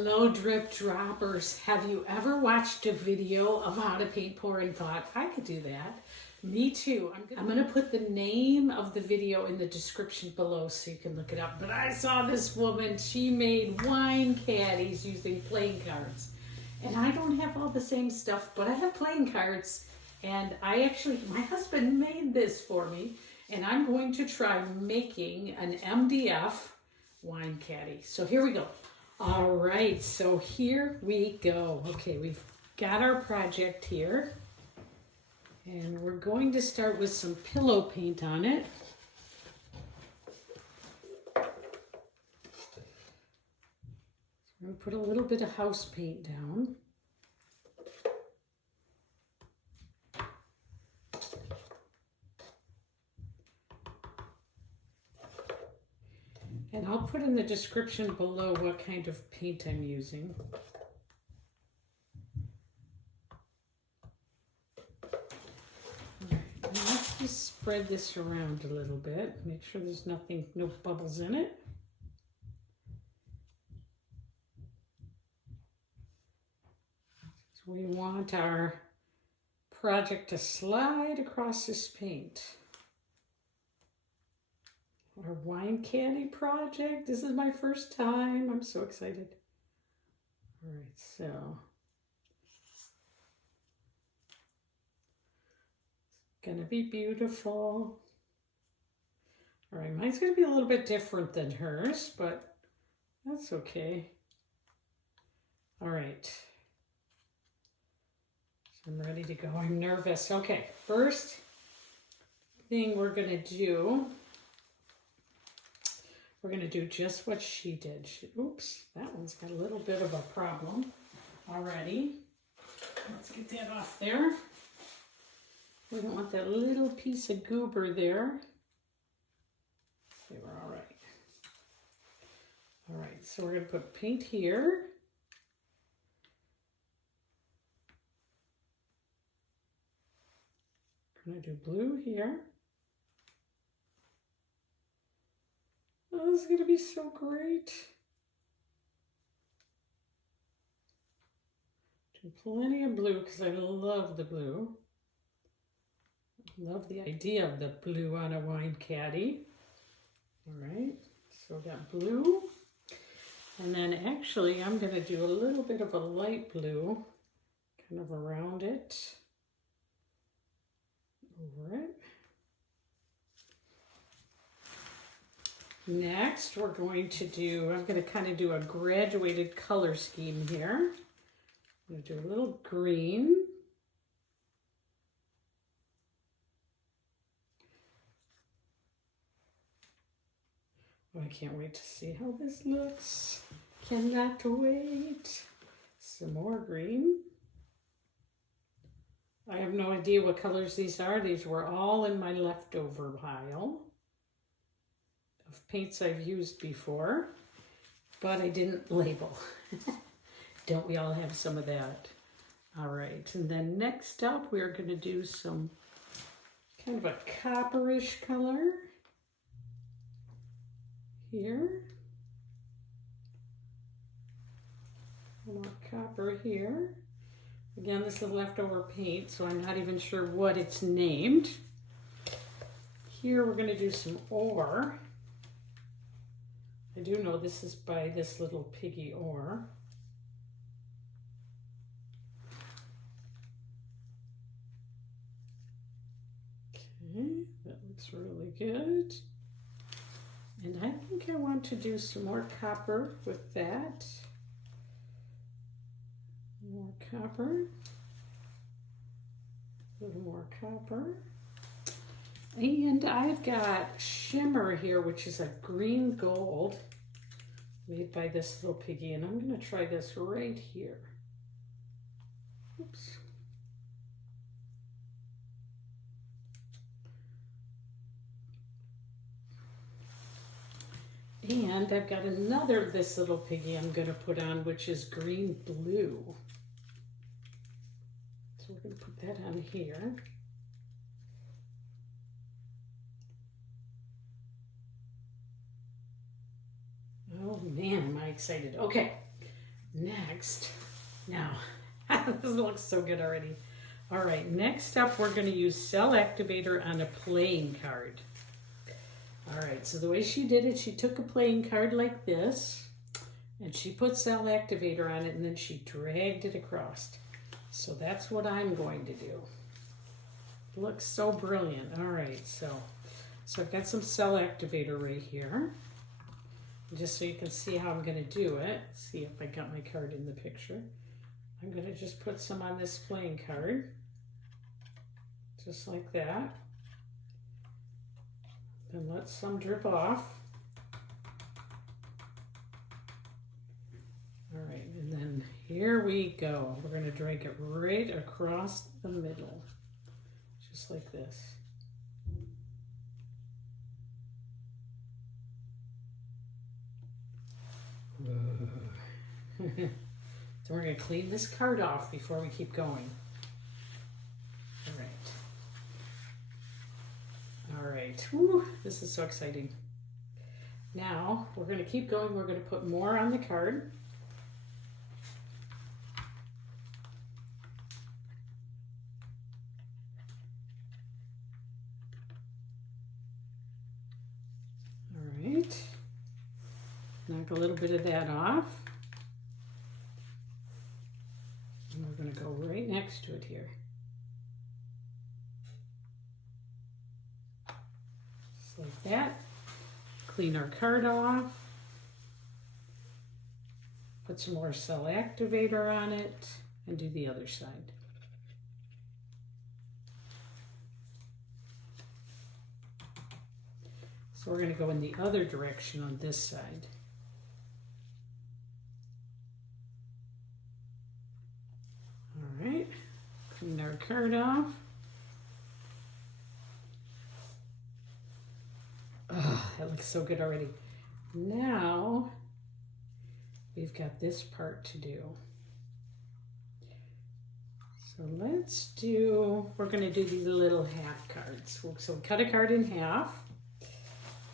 Hello, drip droppers. Have you ever watched a video of how to paint pour and thought, I could do that? Me too. I'm going to put the name of the video in the description below so you can look it up. But I saw this woman, she made wine caddies using playing cards. And I don't have all the same stuff, but I have playing cards. And my husband made this for me. And I'm going to try making an MDF wine caddy. So here we go. All right, so here we go. Okay, we've got our project here. And we're going to start with some pillow paint on it. I'm going to put a little bit of house paint down. And I'll put in the description below what kind of paint I'm using. Let's just spread this around a little bit. Make sure there's no bubbles in it. So we want our project to slide across this paint. Our wine caddy project. This is my first time. I'm so excited. All right, so gonna be beautiful. All right, mine's gonna be a little bit different than hers, but that's okay. All right, so I'm ready to go. I'm nervous. Okay, first thing we're gonna do, we're gonna do just what she did. Oops, that one's got a little bit of a problem already. Let's get that off there. We don't want that little piece of goober there. Okay, we're all right. All right, so we're going to put paint here. We're going to do blue here. Oh, this is going to be so great. Do plenty of blue because I love the blue. Love the idea of the blue on a wine caddy. All right, so we got blue. And then actually I'm going to do a little bit of a light blue kind of around it, over it. Next we're going to do, I'm going to kind of do a graduated color scheme here. I'm going to do a little green. I can't wait to see how this looks. Cannot wait. Some more green. I have no idea what colors these are. These were all in my leftover pile of paints I've used before, but I didn't label. Don't we all have some of that? All right, and then next up we're going to do some kind of a copperish color. Here, more copper here. Again, this is leftover paint, so I'm not even sure what it's named. Here we're going to do some ore. I do know this is by this little piggy ore. Okay, that looks really good. And I think I want to do some more copper with that. More copper. A little more copper. And I've got shimmer here, which is a green gold made by this little piggy. And I'm going to try this right here. Oops. And I've got another of this little piggy I'm going to put on, which is green blue. So we're going to put that on here. Oh man, am I excited. Okay, Next, now, this looks so good already. All right, next up, we're going to use cell activator on a playing card. All right, so the way she did it, she took a playing card like this, and she put cell activator on it, and then she dragged it across. So that's what I'm going to do. Looks so brilliant. All right, so I've got some cell activator right here. Just so you can see how I'm going to do it. See if I got my card in the picture. I'm going to just put some on this playing card. Just like that. Then let some drip off. All right, and then here we go. We're going to drag it right across the middle. Just like this. So we're going to clean this card off before we keep going. All right. Whew, this is so exciting. Now we're going to keep going. We're going to put more on the card. All right. Knock a little bit of that off. And we're going to go right next to it here. Just like that. Clean our card off. Put some more cell activator on it and do the other side. So we're going to go in the other direction on this side. All right, clean our card off. Oh, that looks so good already. Now we've got this part to do. So we're going to do these little half cards. So cut a card in half.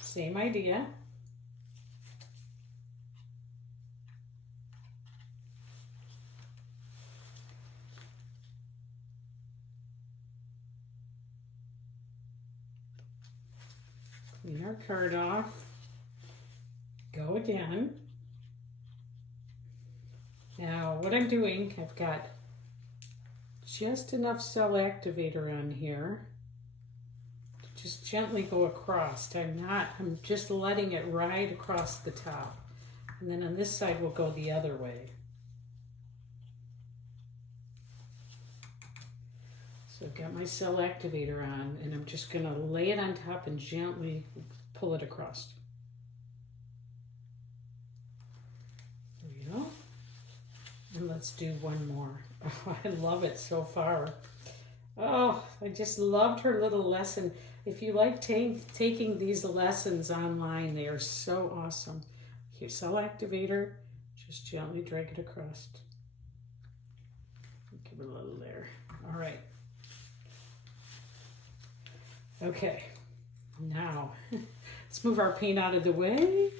Same idea. Clean our card off. Go again. Now what I'm doing, I've got just enough cell activator on here to just gently go across. I'm just letting it ride across the top. And then on this side we'll go the other way. So I've got my cell activator on and I'm just going to lay it on top and gently pull it across. There we go. And let's do one more. Oh, I love it so far. Oh, I just loved her little lesson. If you like taking these lessons online, they are so awesome. Here, cell activator, just gently drag it across. Give it a little there. All right. Okay, now let's move our paint out of the way.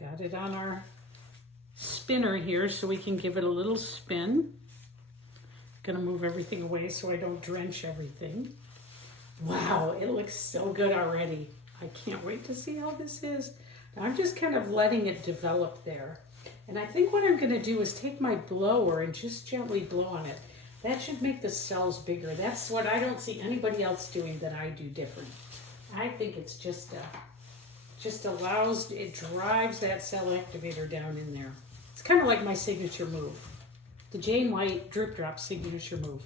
Got it on our spinner here so we can give it a little spin. Gonna move everything away so I don't drench everything. Wow, it looks so good already. I can't wait to see how this is. Now I'm just kind of letting it develop there. And I think what I'm gonna do is take my blower and just gently blow on it. That should make the cells bigger. That's what I don't see anybody else doing that I do different. I think it's just it drives that cell activator down in there. It's kind of like my signature move. The Jane White drip drop signature move.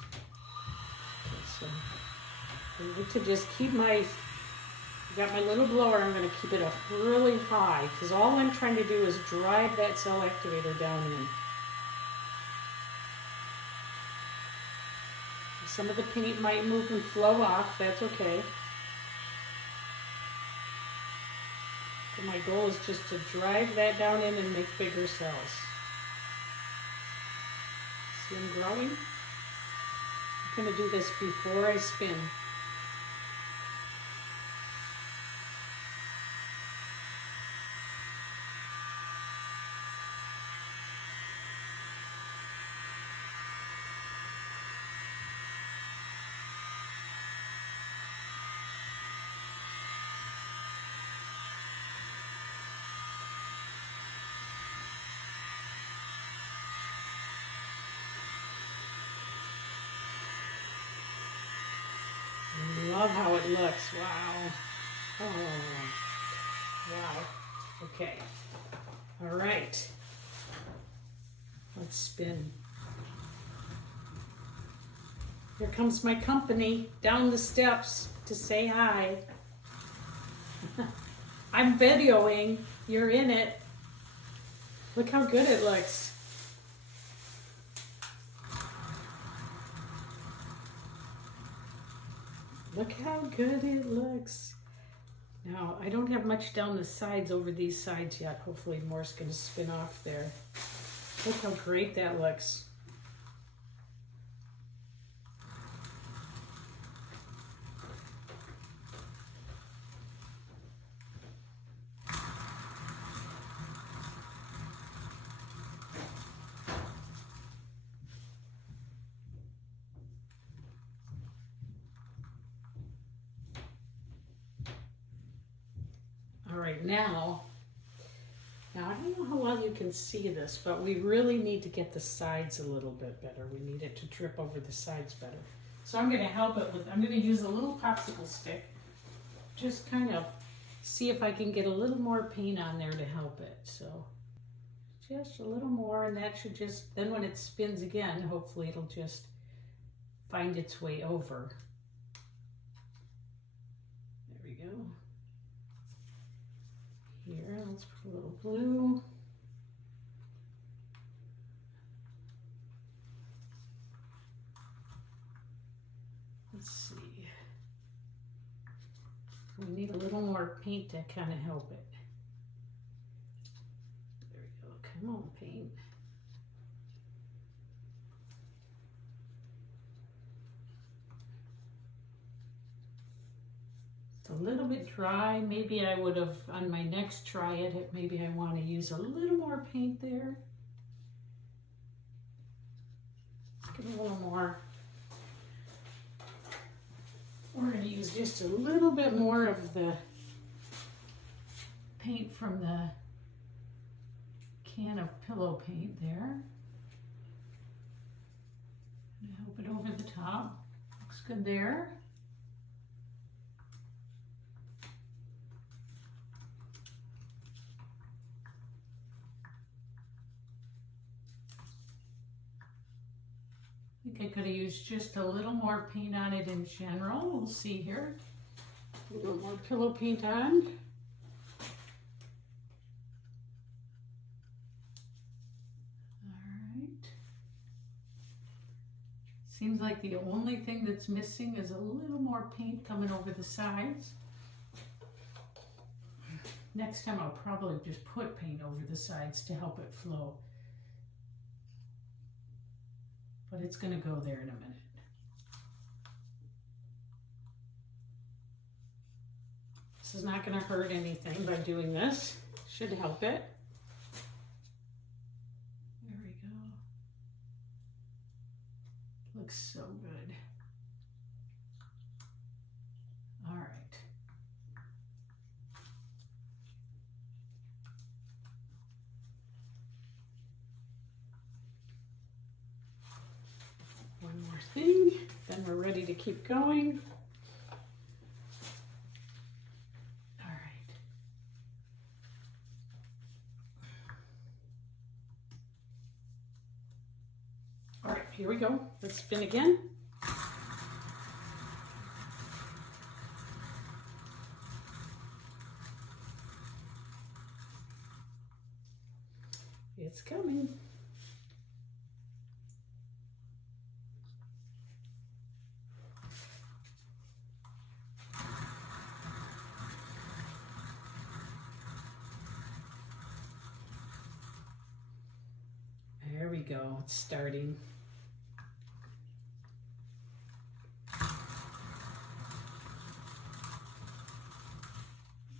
Okay, so I like to just keep got my little blower, I'm going to keep it up really high because all I'm trying to do is drive that cell activator down in. Some of the paint might move and flow off, that's okay. But my goal is just to drive that down in and make bigger cells. See them growing? I'm going to do this before I spin. love how it looks. Wow. Oh, wow. Okay. All right. Let's spin. Here comes my company down the steps to say hi. I'm videoing. You're in it. Look how good it looks. Look how good it looks. Now, I don't have much down the sides over these sides yet. Hopefully more's going to spin off there. Look how great that looks. All right, now I don't know how well you can see this, but we really need to get the sides a little bit better. We need it to drip over the sides better. So I'm going to help it with, I'm going to use a little popsicle stick, just kind of see if I can get a little more paint on there to help it. So just a little more, and that should just, then when it spins again, hopefully it'll just find its way over. There we go. Here, let's put a little blue. Let's see. We need a little more paint to kind of help it. There we go. Come on, paint. A little bit dry. Maybe I would have, on my next try it, maybe I want to use a little more paint there. Let's get a little more. We're going to use just a little bit more of the paint from the can of pillow paint there. Help it over the top. Looks good there. I think I could have used just a little more paint on it in general. We'll see here. A little more pillow paint on. All right. Seems like the only thing that's missing is a little more paint coming over the sides. Next time I'll probably just put paint over the sides to help it flow. But it's going to go there in a minute. This is not going to hurt anything by doing this. Should help it. There we go. Looks so good. All right. One more thing, then we're ready to keep going. All right. All right, here we go. Let's spin again. It's coming. There we go, it's starting.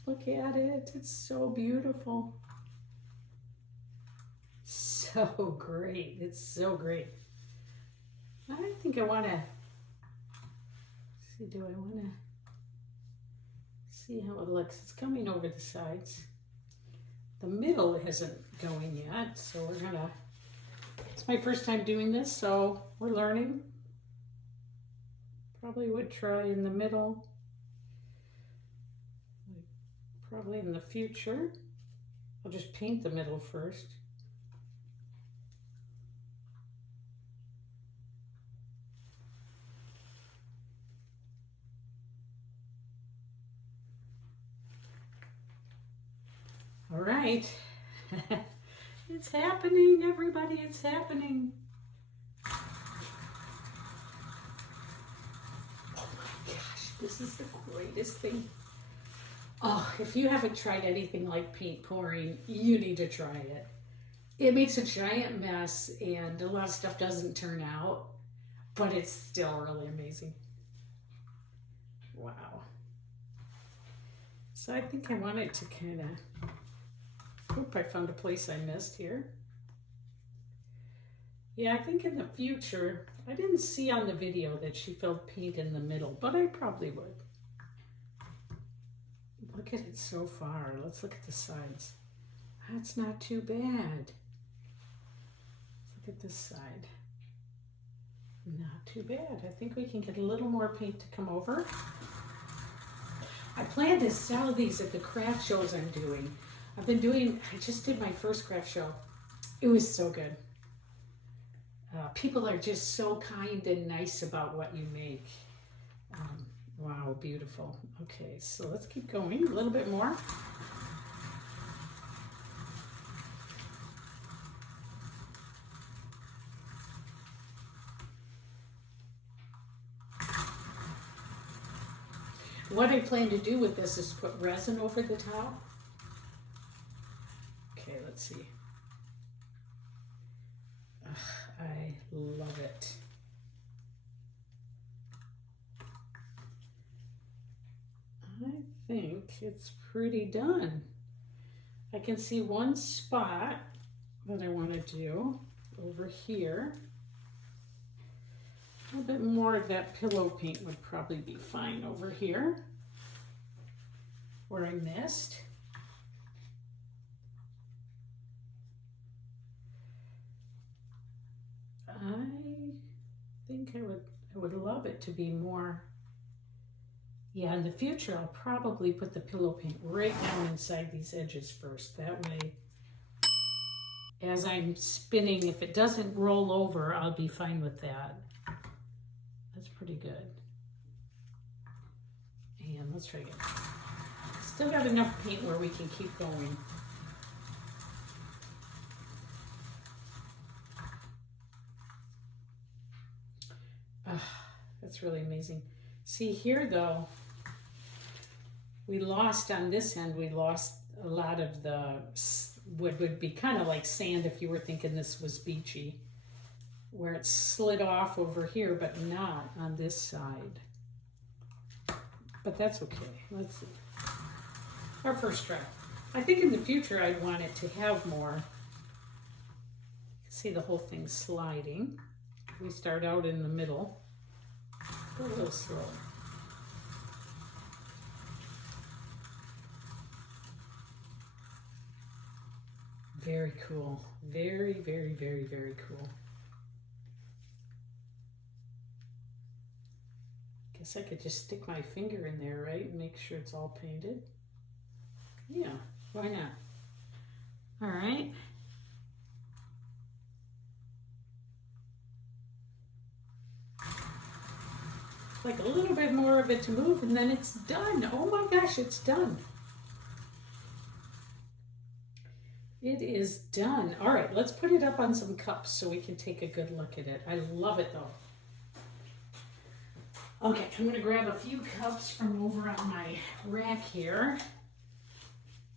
Look at it, it's so beautiful. So great, it's so great. I think I want to see, do I want to see how it looks? It's coming over the sides. The middle isn't going yet, so we're gonna, it's my first time doing this, so we're learning. Probably would try in the middle. Probably in the future. I'll just paint the middle first. All right. It's happening, everybody, it's happening. Oh my gosh, this is the greatest thing. Oh, if you haven't tried anything like paint pouring, you need to try it. It makes a giant mess and a lot of stuff doesn't turn out, but it's still really amazing. Wow. So I think I want it to kind of, oop, I found a place I missed here. Yeah, I think in the future, I didn't see on the video that she filled paint in the middle, but I probably would. Look at it so far. Let's look at the sides. That's not too bad. Let's look at this side. Not too bad. I think we can get a little more paint to come over. I plan to sell these at the craft shows I'm doing. I just did my first craft show. It was so good. People are just so kind and nice about what you make. Wow, beautiful. Okay, so let's keep going a little bit more. What I plan to do with this is put resin over the top. Okay, let's see. Ugh, I love it. I think it's pretty done. I can see one spot that I want to do over here. A little bit more of that pillow paint would probably be fine over here where I missed. I think I would love it to be more. Yeah, in the future, I'll probably put the pillow paint right down inside these edges first. That way, as I'm spinning, if it doesn't roll over, I'll be fine with that. That's pretty good. And let's try again. Still got enough paint where we can keep going. That's really amazing. See here though, we lost on this end, we lost a lot of the, what would be kind of like sand if you were thinking this was beachy, where it slid off over here, but not on this side. But that's okay. Let's see. Our first try. I think in the future I'd want it to have more. See the whole thing sliding. We start out in the middle. Go a little slow. Very cool. Very, very, very, very cool. Guess I could just stick my finger in there, right? And make sure it's all painted. Yeah, why not? All right. Like a little bit more of it to move and then it's done. Oh my gosh, it's done. It is done. All right, let's put it up on some cups so we can take a good look at it. I love it though. Okay, I'm gonna grab a few cups from over on my rack here.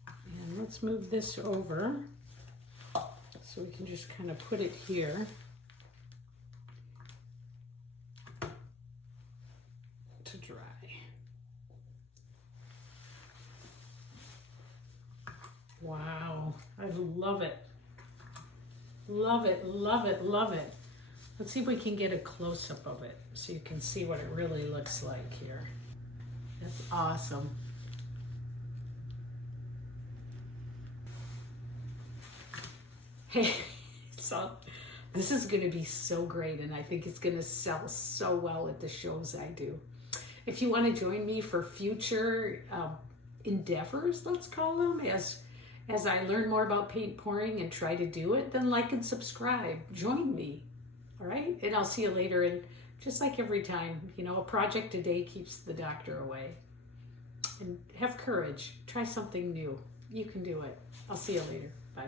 And let's move this over so we can just kind of put it here. To dry. Wow, I love it. Love it, love it, love it. Let's see if we can get a close-up of it so you can see what it really looks like here. That's awesome. Hey, so this is going to be so great and I think it's going to sell so well at the shows I do. If you want to join me for future endeavors, let's call them, as I learn more about paint pouring and try to do it, then like and subscribe. Join me. All right? And I'll see you later. And just like every time, you know, a project a day keeps the doctor away. And have courage. Try something new. You can do it. I'll see you later. Bye.